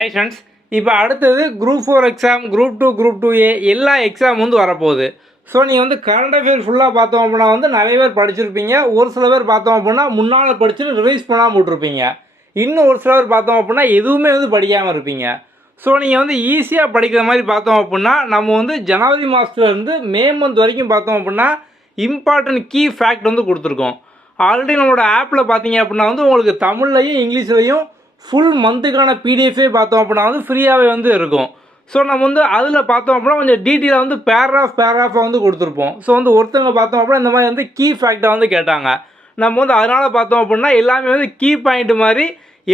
Hi friends, இப்போ அடுத்தது group 4 exam, group 2, group 2A எல்லா எக்ஸாம் வந்து வரப்போகுது. ஸோ நீங்கள் வந்து கரண்ட் அஃபேர் ஃபுல்லாக பார்த்தோம் அப்படின்னா வந்து நிறைய பேர் படிச்சிருப்பீங்க. ஒரு சில பேர் பார்த்தோம் அப்படின்னா முன்னால் படிச்சுன்னு ரிவைஸ் பண்ணாமல் விட்ருப்பீங்க. இன்னும் ஒரு சில பேர் பார்த்தோம் அப்படின்னா எதுவுமே வந்து படிக்காமல் இருப்பீங்க. ஸோ நீங்கள் வந்து ஈஸியாக படிக்கிற மாதிரி பார்த்தோம் அப்படின்னா நம்ம வந்து ஜனவரி மாதத்துலேருந்து மே மந்த் வரைக்கும் பார்த்தோம் அப்படின்னா இம்பார்ட்டன்ட் கீ ஃபேக்ட் வந்து கொடுத்துருக்கோம். ஆல்ரெடி நம்மளோட ஆப்பில் பார்த்தீங்க அப்படின்னா வந்து உங்களுக்கு தமிழ்லையும் இங்கிலீஷ்லையும் ஃபுல் மந்த்துக்கான பிடிஎஃபே பார்த்தோம் அப்படின்னா வந்து ஃப்ரீயாகவே வந்து இருக்கும். ஸோ நம்ம வந்து அதில் பார்த்தோம் அப்படின்னா கொஞ்சம் டீட்டெயிலாக வந்து பேராஃபாக வந்து கொடுத்துருப்போம். ஸோ வந்து ஒருத்தவங்க பார்த்தோம் அப்படின்னா இந்த மாதிரி வந்து கீ ஃபேக்டை வந்து கேட்டாங்க. நம்ம வந்து அதனால் பார்த்தோம் அப்படின்னா எல்லாமே வந்து கீ பாயிண்ட் மாதிரி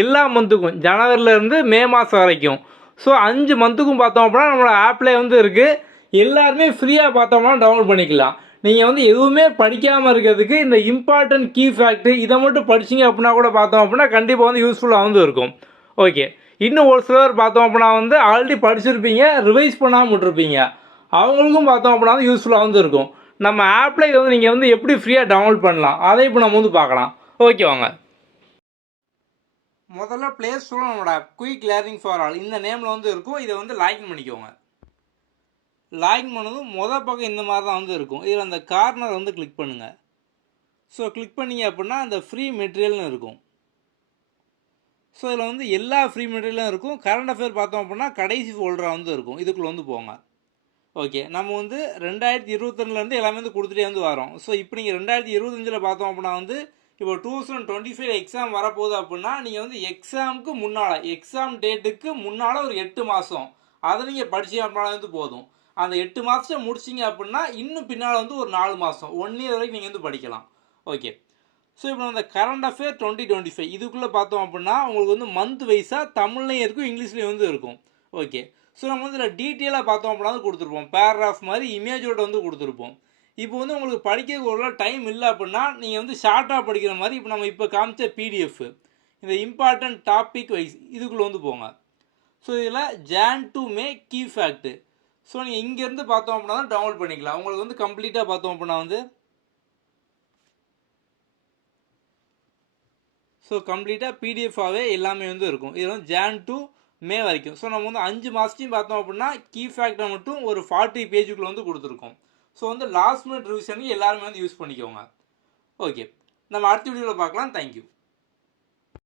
எல்லா மந்த்துக்கும் ஜனவரிலேருந்து மே மாதம் வரைக்கும் ஸோ 5 மந்த்துக்கும் பார்த்தோம் அப்படின்னா நம்மளோட ஆப்லேயே வந்து இருக்குது. எல்லாருமே ஃப்ரீயாக பார்த்தோம்னா டவுன்லோட் பண்ணிக்கலாம். நீங்கள் வந்து எதுவுமே படிக்காமல் இருக்கிறதுக்கு இந்த இம்பார்ட்டன்ட் கீ ஃபேக்ட் இதை மட்டும் படிச்சிங்க அப்படின்னா கூட பார்த்தோம் அப்படின்னா கண்டிப்பாக வந்து யூஸ்ஃபுல்லாக வந்து இருக்கும். ஓகே, இன்னும் ஒரு சிலர் பார்த்தோம் அப்படின்னா வந்து ஆல்ரெடி படிச்சிருப்பீங்க, ரிவைஸ் பண்ணாமல் விட்டுருப்பீங்க. அவங்களுக்கும் பார்த்தோம் அப்படின்னா வந்து யூஸ்ஃபுல்லாக வந்து இருக்கும். நம்ம ஆப்பில் இதை வந்து நீங்கள் வந்து எப்படி ஃப்ரீயாக டவுன்லோட் பண்ணலாம் அதை இப்போ நம்ம வந்து பார்க்கலாம். ஓகே வாங்க. முதல்ல ப்ளே ஸ்டோரில் நம்மளோட குயிக் லேர்னிங் ஃபார் ஆல் இந்த நேமில் வந்து இருக்கும். இதை வந்து லாகின் பண்ணிக்கோங்க. லாகின் பண்ணதும் மொதல் பக்கம் இந்த மாதிரி தான் வந்து இருக்கும். இதில் அந்த கார்னர் வந்து கிளிக் பண்ணுங்கள். ஸோ கிளிக் பண்ணிங்க அப்படின்னா அந்த ஃப்ரீ மெட்டீரியல்னு இருக்கும். ஸோ இதில் வந்து எல்லா ஃப்ரீ மெட்டீரியலும் இருக்கும். கரண்ட் அஃபேர் பார்த்தோம் அப்படின்னா கடைசி ஃபோல்டராக வந்து இருக்கும். இதுக்குள்ளே வந்து போங்க. ஓகே, நம்ம வந்து 2022 எல்லாமே வந்து கொடுத்துட்டே வந்து வரோம். ஸோ இப்போ நீங்கள் 2025 பார்த்தோம் அப்படின்னா வந்து இப்போ 2025 எக்ஸாம் வரப்போகுது அப்படின்னா நீங்கள் வந்து எக்ஸாமுக்கு முன்னால் எக்ஸாம் டேட்டுக்கு முன்னால் ஒரு 8 மாதம் அதை நீங்கள் படிச்சிங்க அப்படின்னா வந்து போதும். அந்த 8 மாதத்தை முடிச்சிங்க அப்படின்னா இன்னும் பின்னால் வந்து ஒரு 4 மாதம் 1 இயர் வரைக்கும் நீங்கள் வந்து படிக்கலாம். ஓகே, ஸோ இப்போ இந்த கரண்ட் அஃபேர் 2025 இதுக்குள்ளே பார்த்தோம் அப்படின்னா உங்களுக்கு வந்து மந்த் வைஸாக தமிழ்லையும் இருக்கும், இங்கிலீஷ்லேயும் வந்து இருக்கும். ஓகே, ஸோ நம்ம வந்து இதில் டீட்டெயிலாக பார்த்தோம் அப்படின்னா கொடுத்துருப்போம். பேராகிராஃப் மாதிரி இமேஜோட வந்து கொடுத்துருப்போம். இப்போ வந்து உங்களுக்கு படிக்க ஒரு டைம் இல்லை அப்படின்னா நீங்கள் வந்து ஷார்ட்டாக படிக்கிற மாதிரி இப்போ நம்ம இப்போ காமிச்ச பிடிஎஃப் இந்த இம்பார்ட்டன்ட் டாபிக் வைஸ் இதுக்குள்ளே வந்து போங்க. ஸோ இதில் ஜான் டு மே கீ ஃபேக்ட்டு ஸோ நீங்கள் இங்கேருந்து பார்த்தோம் அப்படின்னா தான் டவுன்லோட் பண்ணிக்கலாம். உங்களுக்கு வந்து கம்ப்ளீட்டாக பார்த்தோம் அப்படின்னா வந்து ஸோ கம்ப்ளீட்டாக பிடிஎஃபாகவே எல்லாமே வந்து இருக்கும். இது வந்து ஜான் டு மே வரைக்கும். ஸோ நம்ம வந்து 5 மாதத்தையும் பார்த்தோம் அப்படின்னா கீ ஃபேக்டை மட்டும் ஒரு 40 பேஜுக்குள்ளே வந்து கொடுத்துருக்கோம். ஸோ வந்து லாஸ்ட் மினிட் ரிவிஷனுக்கு எல்லாருமே வந்து யூஸ் பண்ணிக்கோங்க. ஓகே, நம்ம அடுத்த வீடியோவில் பார்க்கலாம். தேங்க்யூ.